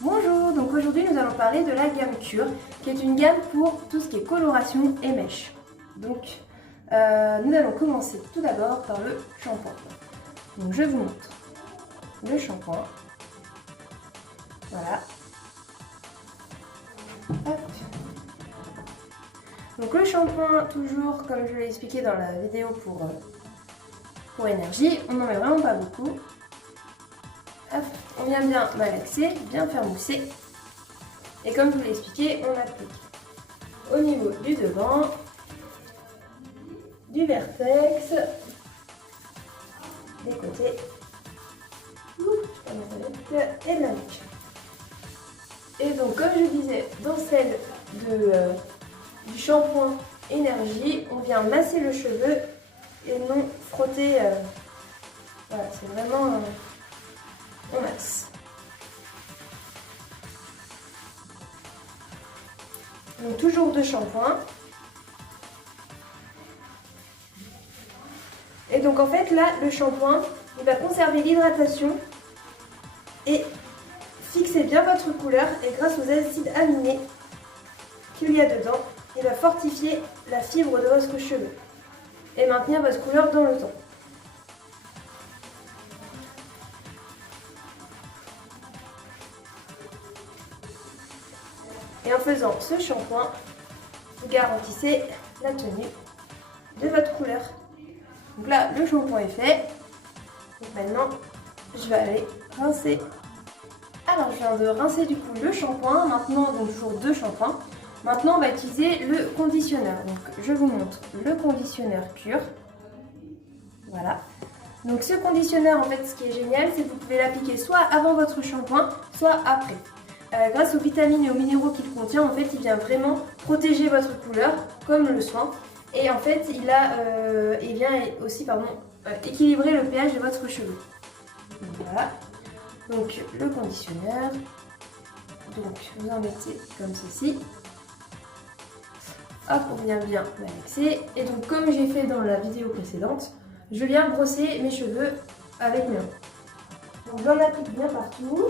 Bonjour, donc aujourd'hui nous allons parler de la gamme Cure, qui est une gamme pour tout ce qui est coloration et mèche. Donc nous allons commencer tout d'abord par le shampoing. Donc je vous montre le shampoing. Voilà. Hop. Donc le shampoing, toujours comme je l'ai expliqué dans la vidéo pour énergie, on n'en met vraiment pas beaucoup. Hop, on vient bien malaxer, bien faire mousser. Et comme je vous l'ai expliqué, on applique au niveau du devant, du vertex, des côtés, et de la nuque. Et donc comme je disais, dans celle du shampoing énergie, on vient masser le cheveu et non frotter. Voilà, c'est vraiment... on masse. Donc toujours 2 shampoings. Et donc en fait là, le shampoing, il va conserver l'hydratation et fixer bien votre couleur. Et grâce aux acides aminés qu'il y a dedans, il va fortifier la fibre de votre cheveu et maintenir votre couleur dans le temps. Et en faisant ce shampoing, vous garantissez la tenue de votre couleur. Donc là, le shampoing est fait. Donc maintenant, je vais aller rincer. Alors, je viens de rincer du coup le shampoing. Maintenant, donc toujours 2 shampoings. Maintenant, on va utiliser le conditionneur. Donc, je vous montre le conditionneur Cure. Voilà. Donc, ce conditionneur, en fait, ce qui est génial, c'est que vous pouvez l'appliquer soit avant votre shampoing, soit après. Grâce aux vitamines et aux minéraux qu'il contient, en fait, il vient vraiment protéger votre couleur, comme le soin. Et en fait, il vient aussi équilibrer le pH de votre cheveu. Voilà. Donc, le conditionneur. Donc, vous en mettez comme ceci. Hop, on vient bien malaxer. Et donc, comme j'ai fait dans la vidéo précédente, je viens brosser mes cheveux avec mes mains. Donc, j'en applique bien partout.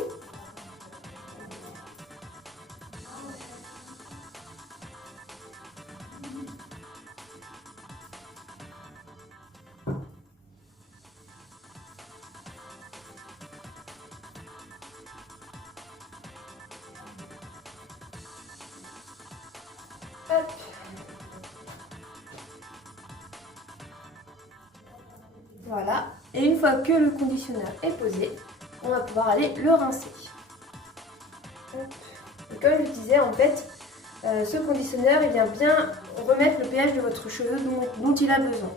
Hop. Voilà. Et une fois que le conditionneur est posé, on va pouvoir aller le rincer. Hop. Et comme je disais, en fait, ce conditionneur, il vient bien remettre le pH de votre cheveu dont il a besoin.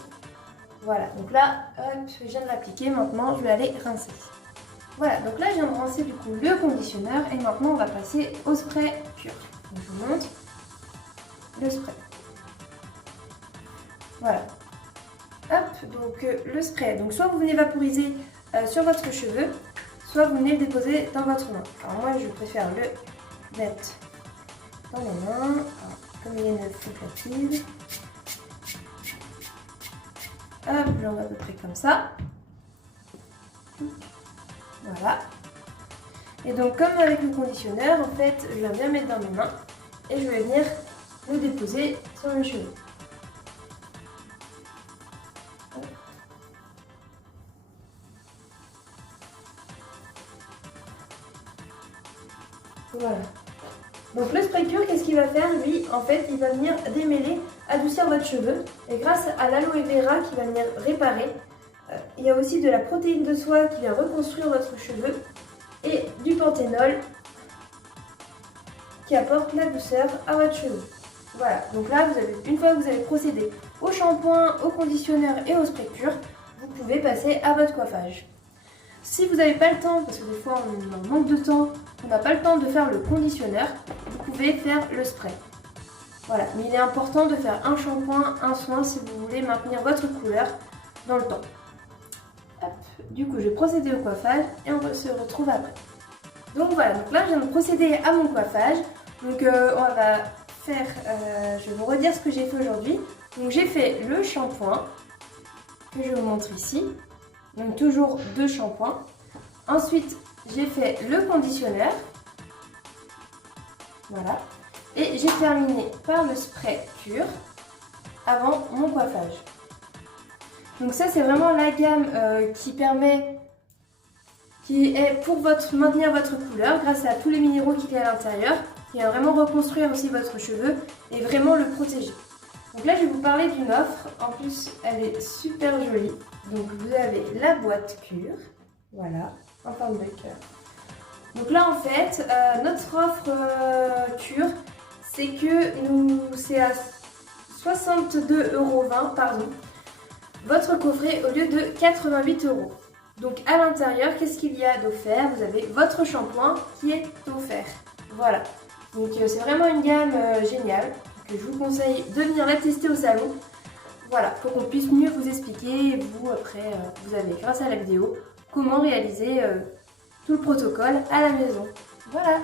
Voilà. Donc là, hop, je viens de l'appliquer. Maintenant, je vais aller rincer. Voilà. Donc là, je viens de rincer du coup le conditionneur. Et maintenant, on va passer au spray Cure. Donc, je vous montre le spray. Voilà. Hop, donc le spray. Donc soit vous venez vaporiser sur votre cheveu, soit vous venez le déposer dans votre main. Alors moi je préfère le mettre dans mes mains. Alors, comme il y a une focatine. Hop, j'en vais à peu près comme ça. Voilà. Et donc comme avec le conditionneur, en fait, je viens bien mettre dans mes mains et je vais venir le déposer sur mes cheveux. Voilà. Donc le spray Cure, qu'est-ce qu'il va faire lui? En fait, il va venir démêler, adoucir votre cheveu. Et grâce à l'aloe vera qui va venir réparer, il y a aussi de la protéine de soie qui vient reconstruire votre cheveu. Et du panthénol qui apporte la douceur à votre cheveu. Voilà, donc là, une fois que vous avez procédé au shampoing, au conditionneur et au spray Cure, vous pouvez passer à votre coiffage. Si vous n'avez pas le temps, parce que des fois on manque de temps, on n'a pas le temps de faire le conditionneur, vous pouvez faire le spray. Voilà, mais il est important de faire un shampoing, un soin si vous voulez maintenir votre couleur dans le temps. Hop. Du coup, je vais procéder au coiffage et on se retrouve après. Donc voilà, donc là je viens de procéder à mon coiffage. Donc on va faire, je vais vous redire ce que j'ai fait aujourd'hui. Donc j'ai fait le shampoing que je vous montre ici. Donc toujours 2 shampoings. Ensuite, j'ai fait le conditionneur. Voilà. Et j'ai terminé par le spray cure avant mon coiffage. Donc ça c'est vraiment la gamme qui est pour maintenir votre couleur grâce à tous les minéraux qu'il y a à l'intérieur, qui va vraiment reconstruire aussi votre cheveu et vraiment le protéger. Donc là je vais vous parler d'une offre, en plus elle est super jolie. Donc vous avez la boîte cure, voilà, en forme de cœur. Donc là en fait, notre offre cure, c'est que c'est à 62,20 €, pardon, votre coffret au lieu de 88 €. Donc à l'intérieur, qu'est-ce qu'il y a d'offert? Vous avez votre shampoing qui est offert. Voilà. Donc c'est vraiment une gamme géniale que je vous conseille de venir la tester au salon. Voilà, pour qu'on puisse mieux vous expliquer, vous après, vous avez grâce à la vidéo, comment réaliser tout le protocole à la maison. Voilà.